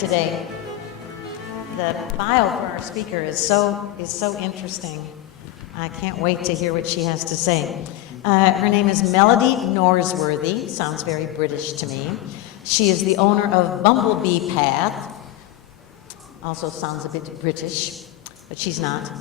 today. The bio for our speaker is so interesting. I can't wait to hear what she has to say. Her name is Melody Norsworthy. Sounds very British to me. She is the owner of Bumblebee Path. Also sounds a bit British, but she's not.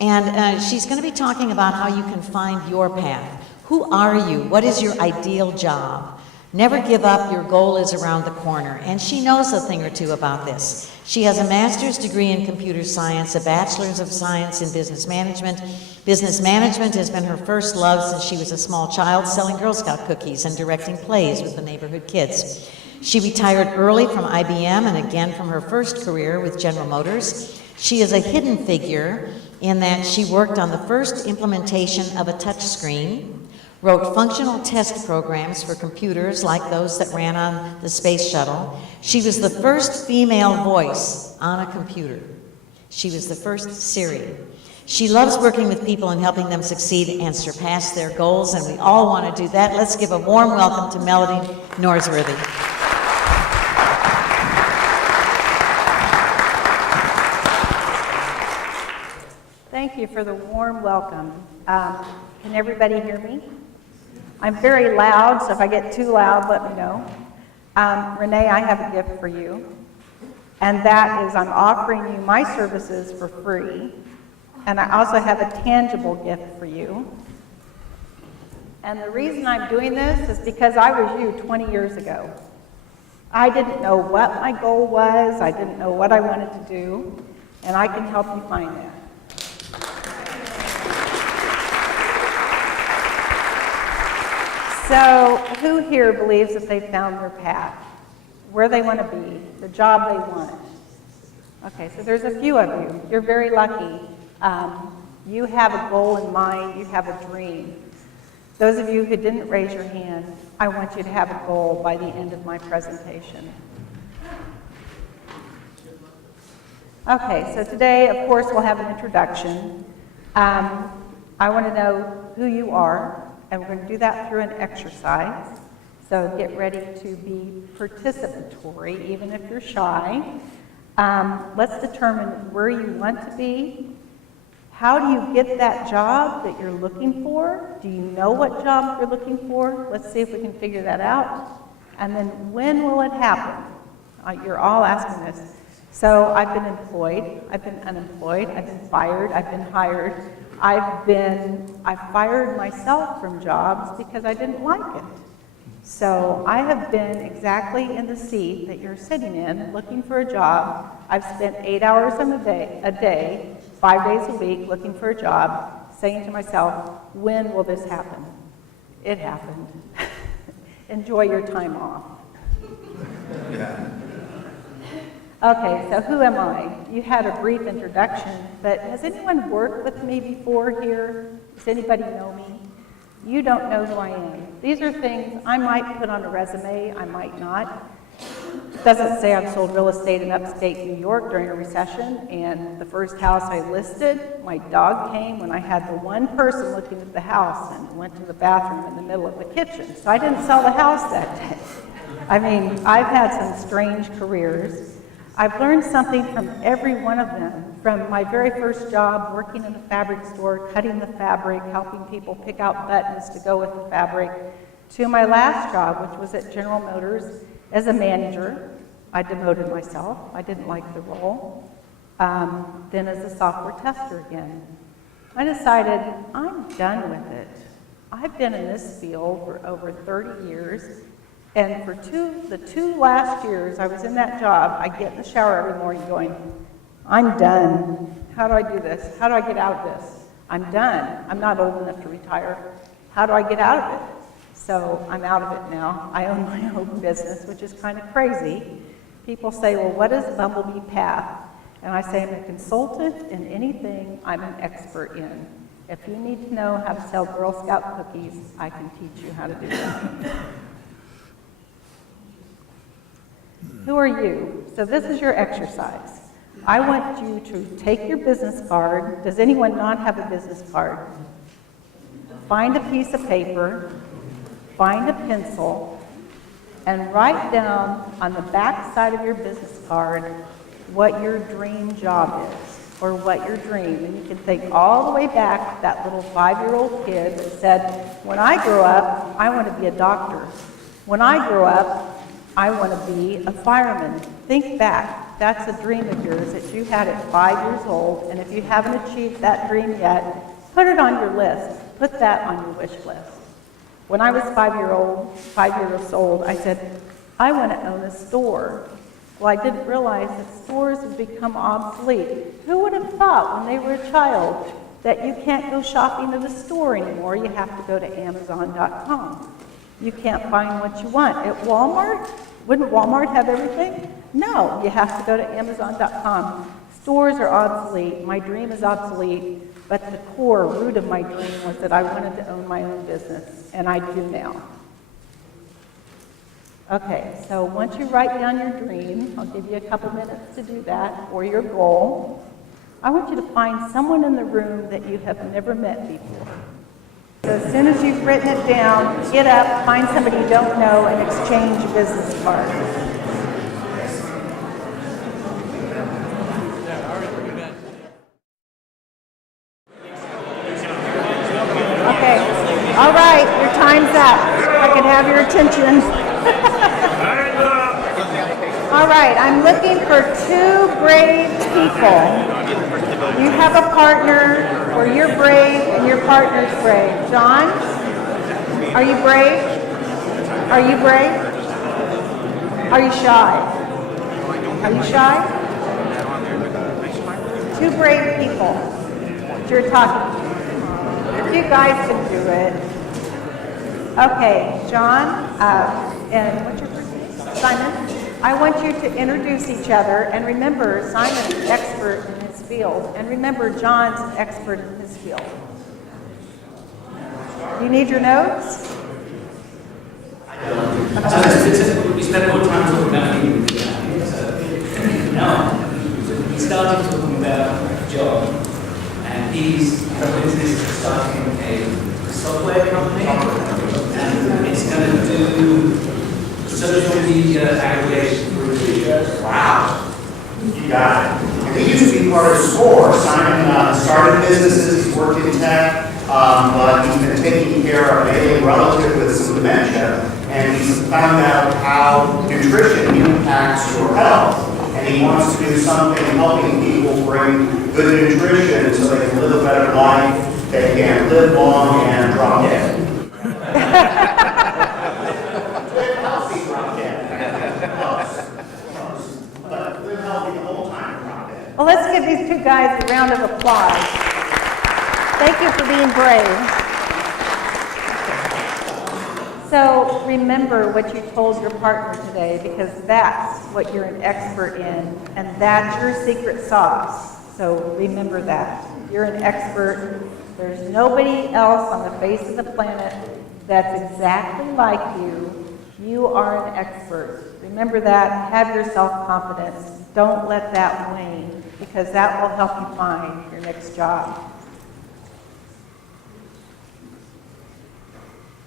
And she's going to be talking about how you can find your path. Who are you? What is your ideal job? Never give up, your goal is around the corner. And she knows a thing or two about this. She has a master's degree in computer science, a bachelor's of science in business management. Business management has been her first love since she was a small child, selling Girl Scout cookies and directing plays with the neighborhood kids. She retired early from IBM and again from her first career with General Motors. She is a hidden figure in that she worked on the first implementation of a touchscreen, wrote functional test programs for computers like those that ran on the space shuttle. She was the first female voice on a computer. She was the first Siri. She loves working with people and helping them succeed and surpass their goals, and we all want to do that. Let's give a warm welcome to Melody Norsworthy. Thank you for the warm welcome. Can everybody hear me? I'm very loud, so if I get too loud, let me know. Renee, I have a gift for you, and that is I'm offering you my services for free, and I also have a tangible gift for you. And the reason I'm doing this is because I was you 20 years ago. I didn't know what my goal was, I didn't know what I wanted to do, and I can help you find that. So, who here believes that they've found their path, where they want to be, the job they want? Okay, so there's a few of you. You're very lucky. You have a goal in mind, you have a dream. Those of you who didn't raise your hand, I want you to have a goal by the end of my presentation. Okay, so today, of course, we'll have an introduction. I want to know who you are. And we're going to do that through an exercise. So get ready to be participatory, even if you're shy. Let's determine where you want to be. How do you get that job that you're looking for? Do you know what job you're looking for? Let's see if we can figure that out. And then when will it happen? You're all asking this. So I've been employed, I've been unemployed, I've been fired, I've been hired. I fired myself from jobs because I didn't like it. So I have been exactly in the seat that you're sitting in, looking for a job. I've spent 8 hours a day, 5 days a week, looking for a job, saying to myself, when will this happen? It happened. Enjoy your time off. Okay, so who am I? You had a brief introduction, but has anyone worked with me before here? Does anybody know me? You don't know who I am. These are things I might put on a resume, I might not. It doesn't say I've sold real estate in upstate New York during a recession, and the first house I listed, my dog came when I had the one person looking at the house and went to the bathroom in the middle of the kitchen. So I didn't sell the house that day. I mean, I've had some strange careers. I've learned something from every one of them, from my very first job working in a fabric store, cutting the fabric, helping people pick out buttons to go with the fabric, to my last job, which was at General Motors as a manager. I demoted myself. I didn't like the role. Then as a software tester again. I decided I'm done with it. I've been in this field for over 30 years. And for the two last years I was in that job, I get in the shower every morning going, I'm done. How do I do this? How do I get out of this? I'm done. I'm not old enough to retire. How do I get out of it? So I'm out of it now. I own my own business, which is kind of crazy. People say, well, what is Bumblebee Path? And I say I'm a consultant in anything I'm an expert in. If you need to know how to sell Girl Scout cookies, I can teach you how to do that. Who are you? So this is your exercise. I want you to take your business card. Does anyone not have a business card? Find a piece of paper, find a pencil, and write down on the back side of your business card what your dream job is, or what your dream. And you can think all the way back to that little 5-year-old kid that said, when I grow up, I want to be a doctor. When I grow up, I want to be a fireman. Think back. That's a dream of yours that you had at 5 years old. And if you haven't achieved that dream yet, put it on your list. Put that on your wish list. When I was 5 years old, I said, I want to own a store. Well, I didn't realize that stores have become obsolete. Who would have thought when they were a child that you can't go shopping at a store anymore? You have to go to Amazon.com. You can't find what you want. At Walmart? Wouldn't Walmart have everything? No, you have to go to Amazon.com. Stores are obsolete. My dream is obsolete, but the core root of my dream was that I wanted to own my own business, and I do now. Okay, so once you write down your dream, I'll give you a couple minutes to do that, or your goal. I want you to find someone in the room that you have never met before. So as soon as you've written it down, get up, find somebody you don't know, and exchange a business card. Okay, all right, your time's up. I can have your attention. All right, I'm looking for 2 brave people. You have a partner, or you're brave and your partner's brave. John, are you brave? Are you brave? Are you shy? Are you shy? 2 brave people that you're talking to. You guys can do it. Okay, John, and what's your first name? Simon. I want you to introduce each other, and remember, Simon's an expert in his field, and remember, John's an expert in his field. You need your notes? We spent more time talking about you no. We started talking about John, and he's got a business starting a software company, and it's going to do social media aggregation for research. Wow. You got it. He used to be part of SCORE. Simon started businesses, he's worked in tech, but he's been taking care of an ailing relative with some dementia, and he's found out how nutrition impacts your health. And he wants to do something helping people bring good nutrition so they can live a better life, they can live long and drop dead. Well, let's give these 2 guys a round of applause. Thank you for being brave. So remember what you told your partner today, because that's what you're an expert in, and that's your secret sauce. So remember that. You're an expert. There's nobody else on the face of the planet that's exactly like you. You are an expert. Remember that. Have your self-confidence. Don't let that wane, because that will help you find your next job.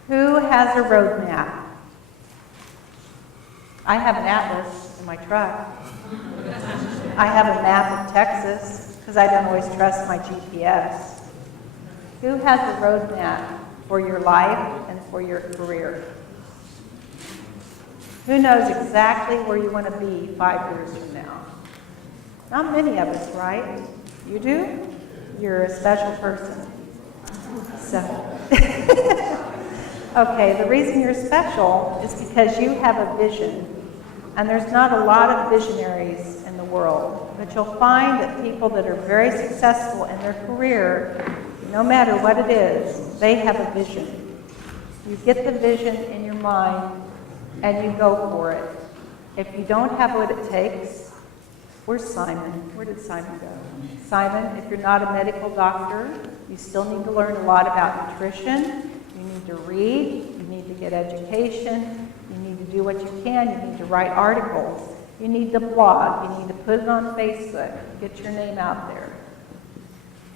Who has a roadmap? I have an atlas in my truck. I have a map of Texas, because I don't always trust my GPS. Who has a roadmap for your life and for your career? Who knows exactly where you want to be 5 years from now? Not many of us, right? You do? You're a special person. So, okay, the reason you're special is because you have a vision. And there's not a lot of visionaries in the world, but you'll find that people that are very successful in their career, no matter what it is, they have a vision. You get the vision in your mind and you go for it. If you don't have what it takes, where's Simon? Where did Simon go? Simon, if you're not a medical doctor, you still need to learn a lot about nutrition. You need to read. You need to get education. You need to do what you can. You need to write articles. You need to blog. You need to put it on Facebook. Get your name out there.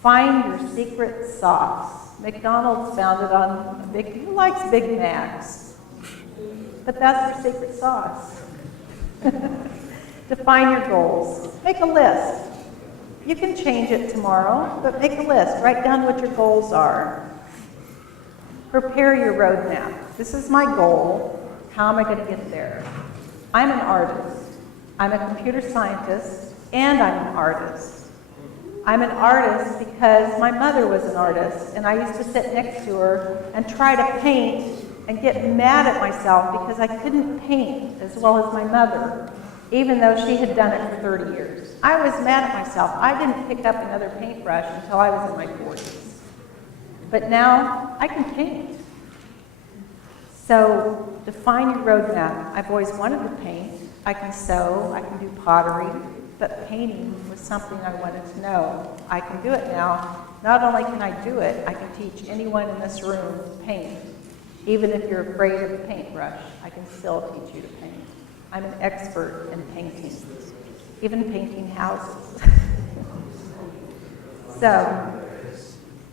Find your secret sauce. McDonald's found it on who likes Big Macs? but that's their secret sauce. Define your goals. Make a list. You can change it tomorrow, but make a list. Write down what your goals are. Prepare your roadmap. This is my goal. How am I going to get there? I'm an artist. I'm a computer scientist, and I'm an artist. I'm an artist because my mother was an artist, and I used to sit next to her and try to paint and get mad at myself because I couldn't paint as well as my mother, even though she had done it for 30 years. I was mad at myself. I didn't pick up another paintbrush until I was in my 40s. But now I can paint. So define your roadmap. I've always wanted to paint. I can sew, I can do pottery, but painting was something I wanted to know. I can do it now. Not only can I do it, I can teach anyone in this room to paint. Even if you're afraid of a paintbrush, I can still teach you to paint. I'm an expert in painting, even painting houses. So,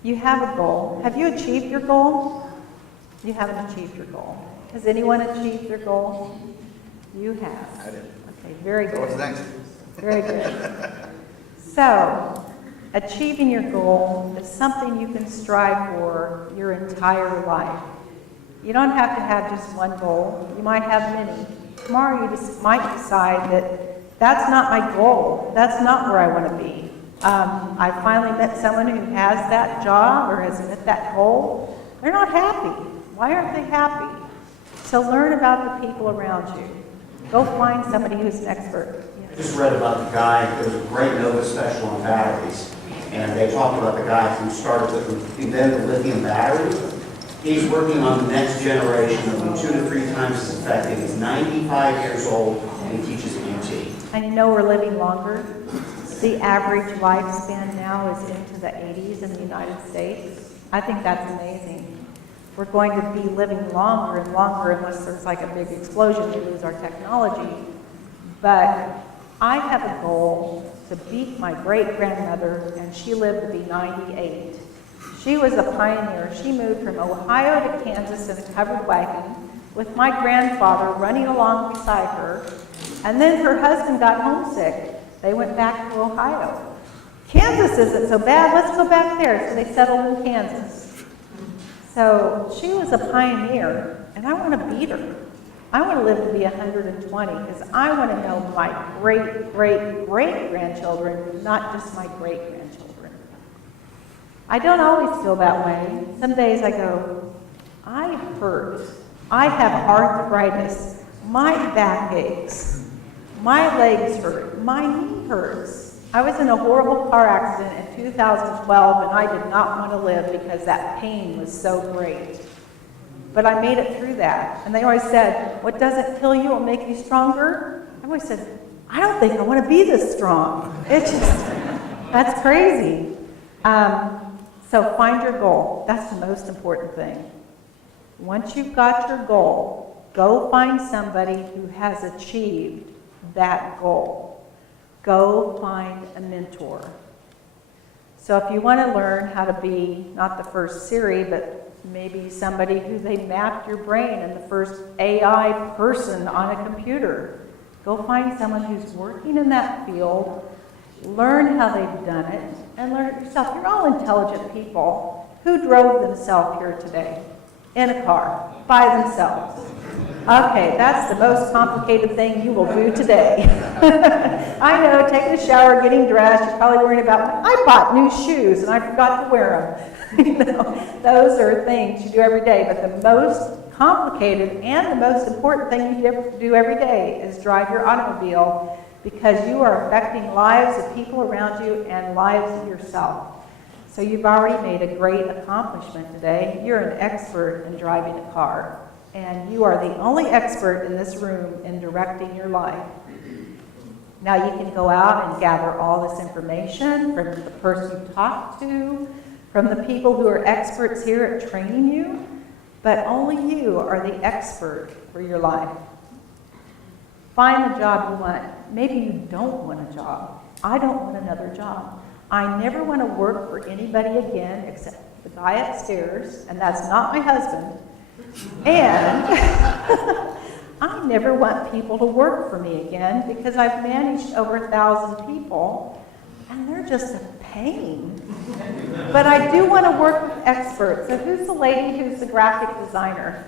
you have a goal. Have you achieved your goal? You haven't achieved your goal. Has anyone achieved their goal? You have. I did. Okay, very good. What's next? Very good. So, achieving your goal is something you can strive for your entire life. You don't have to have just one goal. You might have many. Tomorrow you just might decide that that's not my goal. That's not where I want to be. I finally met someone who has that job or has met that goal. They're not happy. Why aren't they happy? So learn about the people around you. Go find somebody who's an expert. I just read about the guy, there was a great Nova special on batteries, and they talked about the guy who invented the lithium battery. He's working on the next generation that will be 2 to 3 times as effective. He's 95 years old, and he teaches EMT. And you know we're living longer. The average lifespan now is into the 80s in the United States. I think that's amazing. We're going to be living longer and longer unless there's like a big explosion, we lose our technology. But I have a goal to beat my great-grandmother, and she lived to be 98. She was a pioneer. She moved from Ohio to Kansas in a covered wagon with my grandfather running along beside her. And then her husband got homesick. They went back to Ohio. Kansas isn't so bad. Let's go back there. So they settled in Kansas. So she was a pioneer, and I want to beat her. I want to live to be 120 because I want to know my great-great-great-grandchildren, not just my great-grandchildren. I don't always feel that way. Some days I go, I hurt. I have arthritis. My back aches. My legs hurt. My knee hurts. I was in a horrible car accident in 2012, and I did not want to live because that pain was so great. But I made it through that. And they always said, what doesn't kill you will make you stronger? I always said, I don't think I want to be this strong. It's just, that's crazy. So find your goal. That's the most important thing. Once you've got your goal, go find somebody who has achieved that goal. Go find a mentor. So if you want to learn how to be, not the first Siri, but maybe somebody who they mapped your brain and the first AI person on a computer, go find someone who's working in that field, learn how they've done it, and learn it yourself. You're all intelligent people. Who drove themselves here today? In a car, by themselves. Okay, that's the most complicated thing you will do today. I know, taking a shower, getting dressed, you're probably worrying about, I bought new shoes and I forgot to wear them. You know, those are things you do every day, but the most complicated and the most important thing you do every day is drive your automobile, because you are affecting lives of people around you and lives of yourself. So you've already made a great accomplishment today. You're an expert in driving a car, and you are the only expert in this room in directing your life. Now you can go out and gather all this information from the person you talk to, from the people who are experts here at training you, but only you are the expert for your life. Find the job you want. Maybe you don't want a job. I don't want another job. I never want to work for anybody again except the guy upstairs, and that's not my husband. And I never want people to work for me again because I've managed over 1,000 people and they're just a pain. But I do want to work with experts. So who's the lady who's the graphic designer?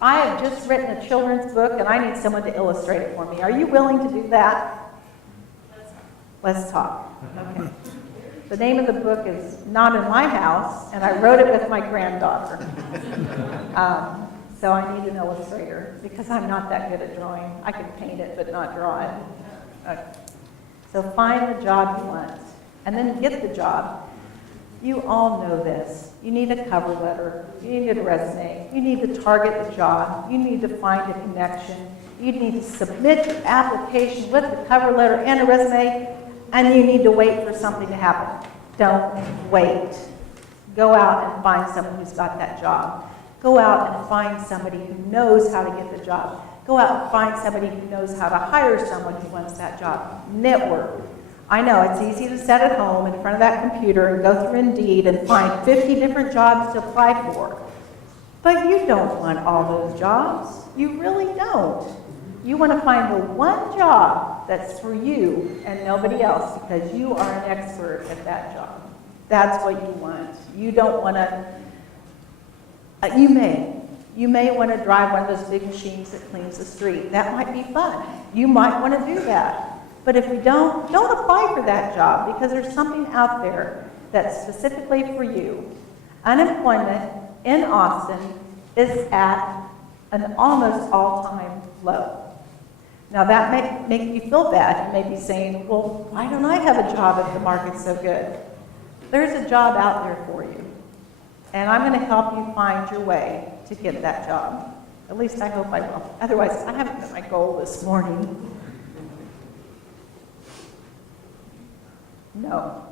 I have just written a children's book and I need someone to illustrate it for me. Are you willing to do that? Let's talk. Okay. The name of the book is Not in My House, and I wrote it with my granddaughter. So I need an illustrator because I'm not that good at drawing. I can paint it, but not draw it. Okay. So find the job you want, and then get the job. You all know this. You need a cover letter. You need a resume. You need to target the job. You need to find a connection. You need to submit your application with the cover letter and a resume, and you need to wait for something to happen. Don't wait. Go out and find someone who's got that job. Go out and find somebody who knows how to get the job. Go out and find somebody who knows how to hire someone who wants that job. Network. I know it's easy to sit at home in front of that computer and go through Indeed and find 50 different jobs to apply for. But you don't want all those jobs. You really don't. You want to find the one job that's for you and nobody else because you are an expert at that job. That's what you want. You don't want to, you may want to drive one of those big machines that cleans the street. That might be fun. You might want to do that. But if you don't apply for that job because there's something out there that's specifically for you. Unemployment in Austin is at an almost all-time low. Now that may make you feel bad. You may be saying, well, why don't I have a job if the market's so good? There's a job out there for you. And I'm going to help you find your way to get that job. At least I hope I will. Otherwise, I haven't met my goal this morning. No.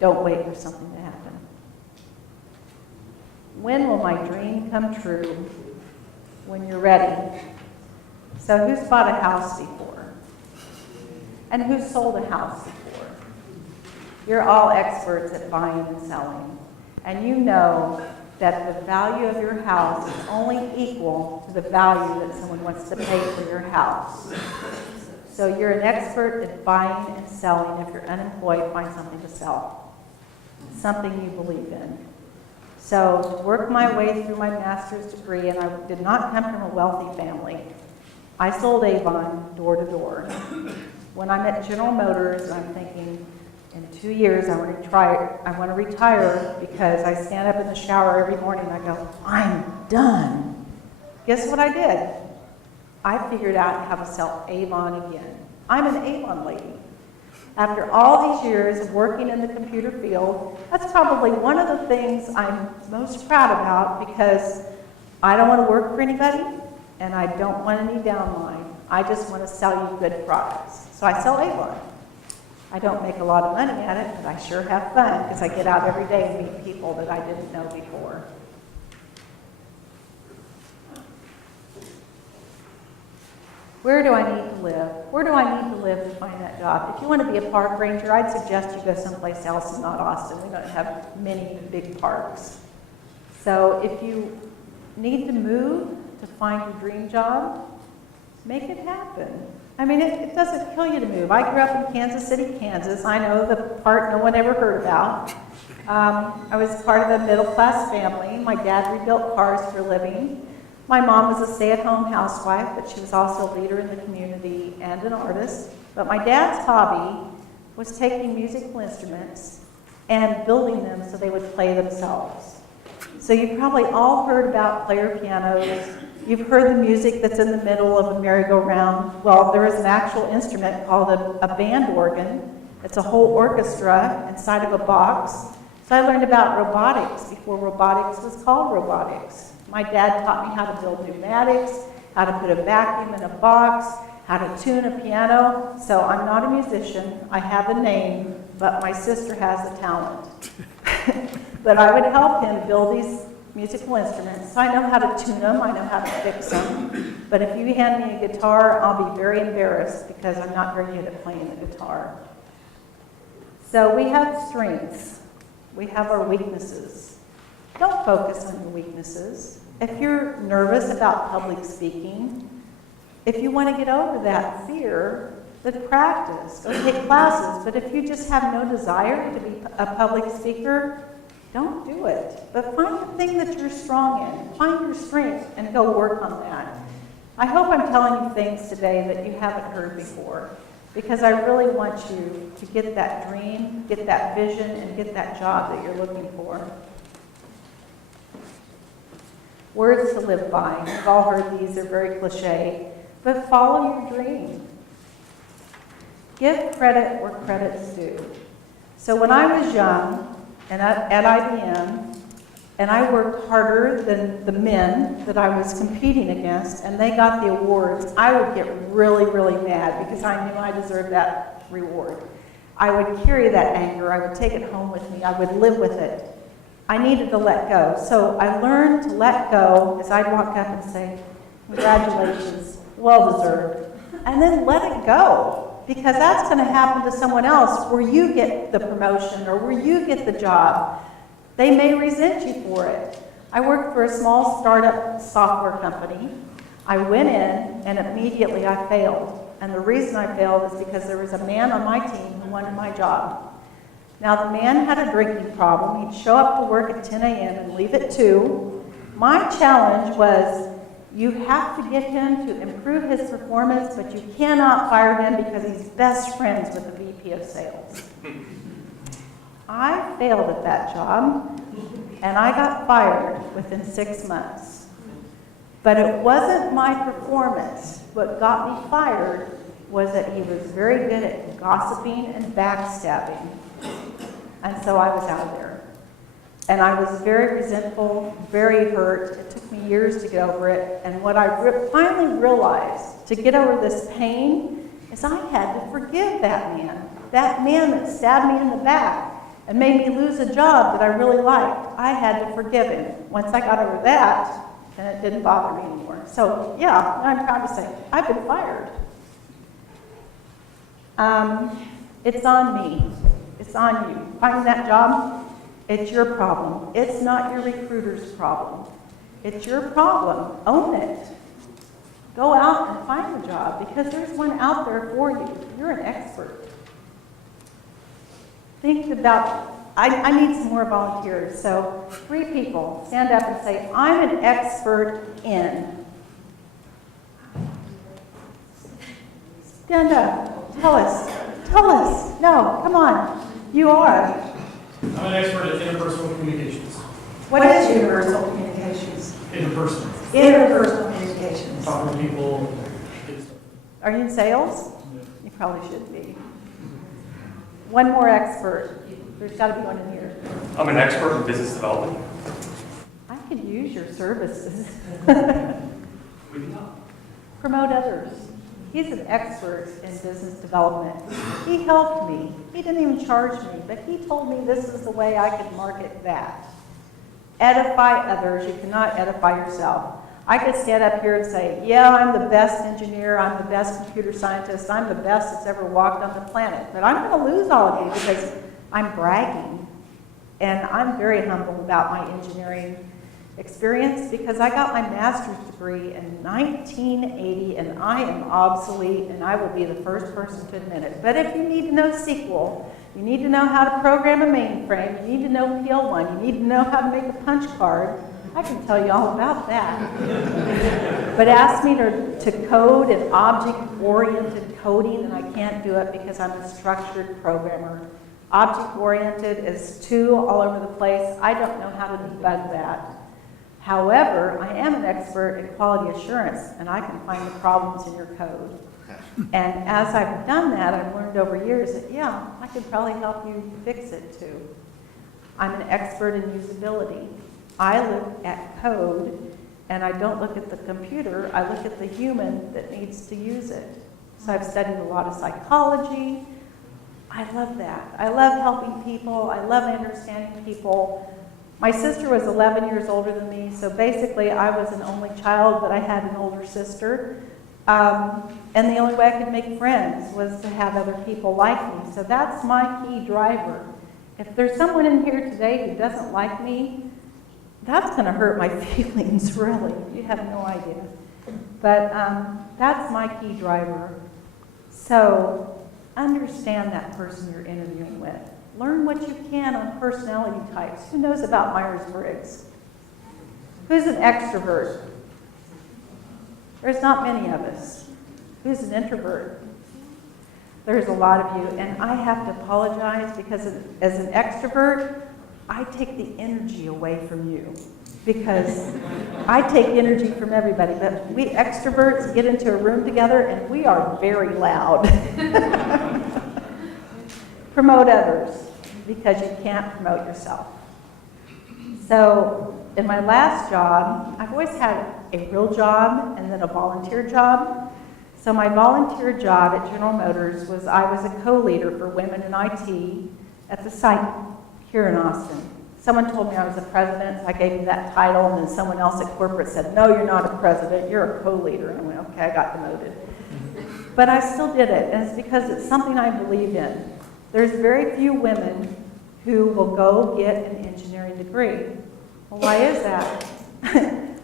Don't wait for something to happen. When will my dream come true? When you're ready. So who's bought a house before? And who's sold a house before? You're all experts at buying and selling. And you know that the value of your house is only equal to the value that someone wants to pay for your house. So you're an expert at buying and selling. If you're unemployed, find something to sell. Something you believe in. So to work my way through my master's degree, and I did not come from a wealthy family, I sold Avon door to door. When I'm at General Motors, I'm thinking, in 2 years, I want to retire because I stand up in the shower every morning and I go, I'm done. Guess what I did? I figured out how to sell Avon again. I'm an Avon lady. After all these years of working in the computer field, that's probably one of the things I'm most proud about because I don't want to work for anybody and I don't want any downline. I just want to sell you good products. So I sell Avon. I don't make a lot of money at it, but I sure have fun because I get out every day and meet people that I didn't know before. Where do I need to live? Where do I need to live to find that job? If you want to be a park ranger, I'd suggest you go someplace else and not Austin. We don't have many big parks. So if you need to move to find your dream job, make it happen. I mean, it doesn't kill you to move. I grew up in Kansas City, Kansas. I know the part no one ever heard about. I was part of a middle-class family. My dad rebuilt cars for a living. My mom was a stay-at-home housewife, but she was also a leader in the community and an artist. But my dad's hobby was taking musical instruments and building them so they would play themselves. So you've probably all heard about player pianos. You've heard the music that's in the middle of a merry-go-round. Well, there is an actual instrument called a band organ. It's a whole orchestra inside of a box. So I learned about robotics before robotics was called robotics. My dad taught me how to build pneumatics, how to put a vacuum in a box, how to tune a piano. So I'm not a musician. I have a name, but my sister has the talent. But I would help him build these musical instruments. So I know how to tune them, I know how to fix them. But if you hand me a guitar, I'll be very embarrassed because I'm not very good at playing the guitar. So we have strengths. We have our weaknesses. Don't focus on your weaknesses. If you're nervous about public speaking, if you want to get over that fear, then practice, go take classes. But if you just have no desire to be a public speaker, don't do it. But find the thing that you're strong in. Find your strength and go work on that. I hope I'm telling you things today that you haven't heard before, because I really want you to get that dream, get that vision, and get that job that you're looking for. Words to live by. We've all heard these, they're very cliche, but follow your dream. Give credit where credit's due. So when I was young and at IBM, and I worked harder than the men that I was competing against, and they got the awards, I would get really, really mad because I knew I deserved that reward. I would carry that anger. I would take it home with me. I would live with it. I needed to let go. So I learned to let go as I'd walk up and say, congratulations, well deserved. And then let it go, because that's going to happen to someone else where you get the promotion or where you get the job. They may resent you for it. I worked for a small startup software company. I went in and immediately I failed. And the reason I failed is because there was a man on my team who wanted my job. Now the man had a drinking problem. He'd show up to work at 10 a.m. and leave at 2. My challenge was, you have to get him to improve his performance, but you cannot fire him because he's best friends with the VP of sales. I failed at that job, and I got fired within 6 months. But it wasn't my performance. What got me fired was that he was very good at gossiping and backstabbing. And so I was out of there. And I was very resentful, very hurt. It took me years to get over it. And what I finally realized to get over this pain is I had to forgive that man. That man that stabbed me in the back and made me lose a job that I really liked. I had to forgive him. Once I got over that, then it didn't bother me anymore. So yeah, I'm proud to say, I've been fired. It's on me. It's on you. Finding that job, it's your problem. It's not your recruiter's problem. It's your problem. Own it. Go out and find the job, because there's one out there for you. You're an expert. Think about, I need some more volunteers. So 3 people, stand up and say, I'm an expert in. Stand up. Tell us. Tell us. No, come on. You are. I'm an expert at interpersonal communications. What is universal communications? Interpersonal. Interpersonal communications. Talking to people. Get stuff. Are you in sales? You probably should be. One more expert. There's got to be one in here. I'm an expert in business development. I could use your services. We can help. Promote others. He's an expert in business development. He helped me. He didn't even charge me, but he told me this is the way I could market that. Edify others. You cannot edify yourself. I could stand up here and say, yeah, I'm the best engineer, I'm the best computer scientist, I'm the best that's ever walked on the planet. But I'm going to lose all of you because I'm bragging. And I'm very humble about my engineering experience, because I got my master's degree in 1980, and I am obsolete, and I will be the first person to admit it. But if you need to know SQL, you need to know how to program a mainframe, you need to know PL1, you need to know how to make a punch card, I can tell you all about that. But ask me to code an object-oriented coding, and I can't do it because I'm a structured programmer. Object-oriented is too all over the place. I don't know how to debug that. However, I am an expert in quality assurance, and I can find the problems in your code. And as I've done that, I've learned over years that, yeah, I could probably help you fix it too. I'm an expert in usability. I look at code, and I don't look at the computer. I look at the human that needs to use it. So I've studied a lot of psychology. I love that. I love helping people. I love understanding people. My sister was 11 years older than me, so basically I was an only child, but I had an older sister. And the only way I could make friends was to have other people like me. So that's my key driver. If there's someone in here today who doesn't like me, that's going to hurt my feelings, really. You have no idea. But that's my key driver. So understand that person you're interviewing with. Learn what you can on personality types. Who knows about Myers-Briggs? Who's an extrovert? There's not many of us. Who's an introvert? There's a lot of you, and I have to apologize because as an extrovert, I take the energy away from you because I take energy from everybody, but we extroverts get into a room together and we are very loud. Promote others because you can't promote yourself. So in my last job, I've always had a real job and then a volunteer job. So my volunteer job at General Motors was I was a co-leader for women in IT at the site here in Austin. Someone told me I was a president, so I gave me that title, and then someone else at corporate said, no, you're not a president, you're a co-leader. And I went, okay, I got demoted. But I still did it, and it's because it's something I believe in. There's very few women who will go get an engineering degree. Well, why is that?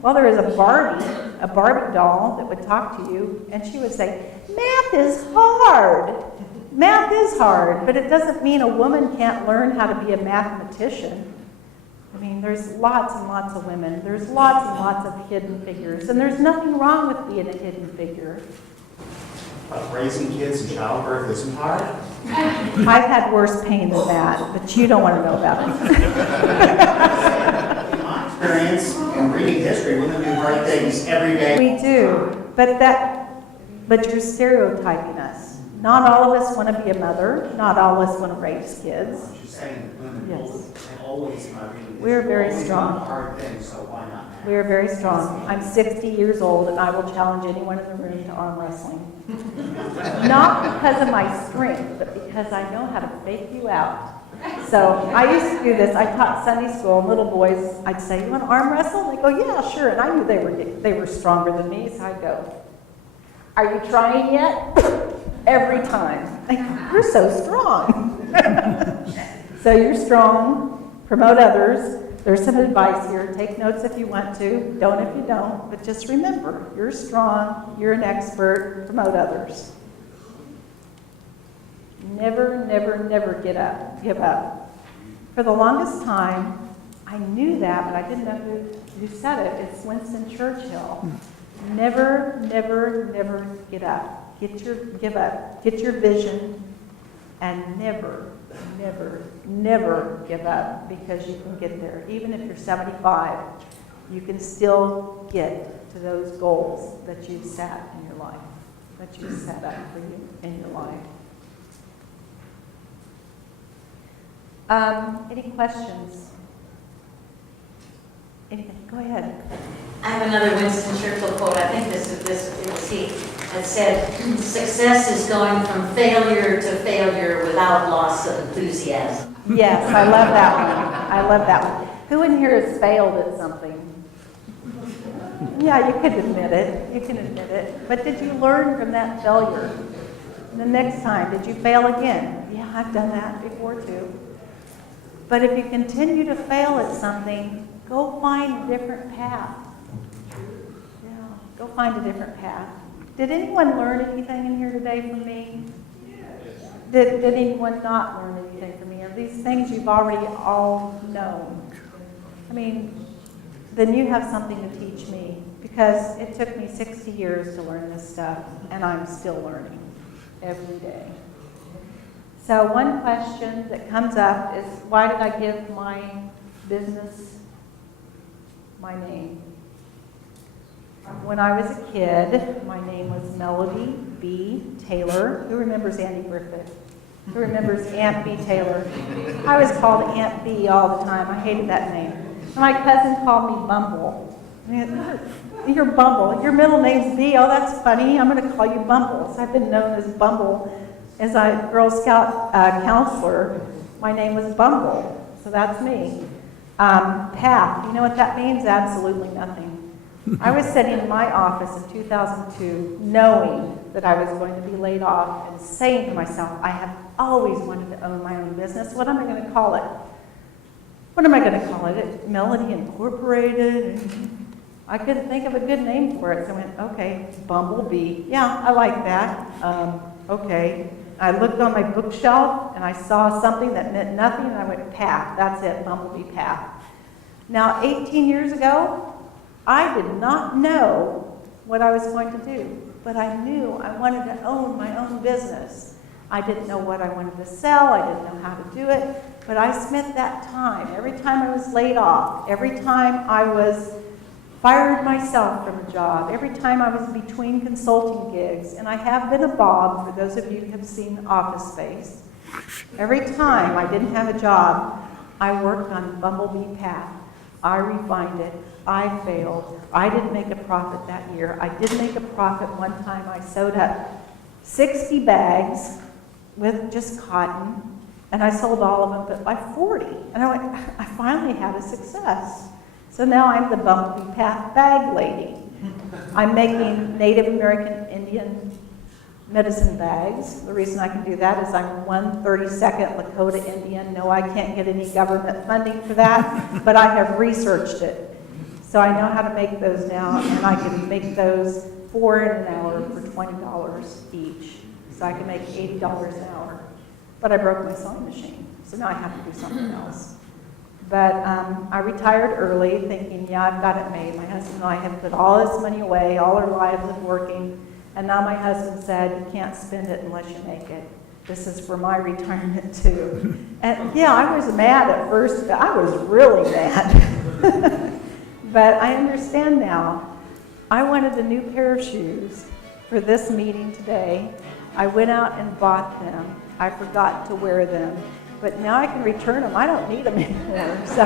Well, there is a Barbie doll that would talk to you, and she would say, math is hard. Math is hard, but it doesn't mean a woman can't learn how to be a mathematician. I mean, there's lots and lots of women. There's lots and lots of hidden figures, and there's nothing wrong with being a hidden figure. Raising kids in childbirth isn't hard. I've had worse pain than that, but you don't want to know about it. In my experience in reading history, women do hard things every day. We do, but you're stereotyping us. Not all of us want to be a mother. Not all of us want to raise kids. She's saying that women Yes. always in my reading history We're very always strong. do hard things, so why not? We are very strong. I'm 60 years old, and I will challenge anyone in the room to arm wrestling. Not because of my strength, but because I know how to fake you out. So I used to do this. I taught Sunday school, and little boys, I'd say, you want to arm wrestle? And they go, yeah, sure. And I knew they were stronger than me, so I'd go, are you trying yet? Every time. Like, you're so strong. So you're strong. Promote others. There's some advice here. Take notes if you want to. Don't if you don't. But just remember, you're strong. You're an expert. Promote others. Never, never, never give up. For the longest time, I knew that, but I didn't know who said it. It's Winston Churchill. Never, never, never get up. Give up. Get your vision, and never, never, never give up, because you can get there. Even if you're 75, you can still get to those goals that you've set in your life, that you've set up for you in your life. Any questions? Anything? Go ahead. I have another Winston Churchill quote. I think it was he that said, success is going from failure to failure without loss of enthusiasm. Yes, I love that one. I love that one. Who in here has failed at something? Yeah, you can admit it. You can admit it. But did you learn from that failure? And the next time, did you fail again? Yeah, I've done that before too. But if you continue to fail at something, go find a different path. Yeah, go find a different path. Did anyone learn anything in here today from me? Did anyone not learn anything from me? Are these things you've already all known? I mean, then you have something to teach me, because it took me 60 years to learn this stuff, and I'm still learning every day. So one question that comes up is, why did I give my business my name? When I was a kid, my name was Melody B. Taylor. Who remembers Andy Griffith? Who remembers Aunt B. Taylor? I was called Aunt B all the time. I hated that name. And my cousin called me Bumble. You're Bumble. Your middle name's B. Oh, that's funny. I'm going to call you Bumble. So I've been known as Bumble. As a Girl Scout counselor, my name was Bumble. So that's me. Path. You know what that means? Absolutely nothing. I was sitting in my office in 2002 knowing that I was going to be laid off and saying to myself, I have always wanted to own my own business. What am I going to call it? what am I going to call it? Melody Incorporated? I couldn't think of a good name for it, so I went, okay, Bumblebee. Yeah, I like that. Okay. I looked on my bookshelf and I saw something that meant nothing, and I went, Path. That's it, Bumblebee Path. Now, 18 years ago, I did not know what I was going to do, but I knew I wanted to own my own business. I didn't know what I wanted to sell. I didn't know how to do it, but I spent that time. Every time I was laid off, every time I was fired myself from a job, every time I was between consulting gigs, and I have been a Bob, for those of you who have seen Office Space. Every time I didn't have a job, I worked on Bumblebee Path. I refined it. I failed. I didn't make a profit that year. I did make a profit one time. I sewed up 60 bags with just cotton, and I sold all of them, but by 40. And I went, I finally had a success. So now I'm the Bumblebee Path bag lady. I'm making Native American Indian medicine bags. The reason I can do that is I'm 1/32nd Lakota Indian. No, I can't get any government funding for that, but I have researched it. So I know how to make those now, and I can make those 4 in an hour for $20 each. So I can make $80 an hour. But I broke my sewing machine, so now I have to do something else. But I retired early thinking, yeah, I've got it made. My husband and I have put all this money away, all our lives of working, and now my husband said, you can't spend it unless you make it. This is for my retirement too. And yeah, I was mad at first. I was really mad. But I understand now. I wanted a new pair of shoes for this meeting today. I went out and bought them. I forgot to wear them. But now I can return them. I don't need them anymore. So.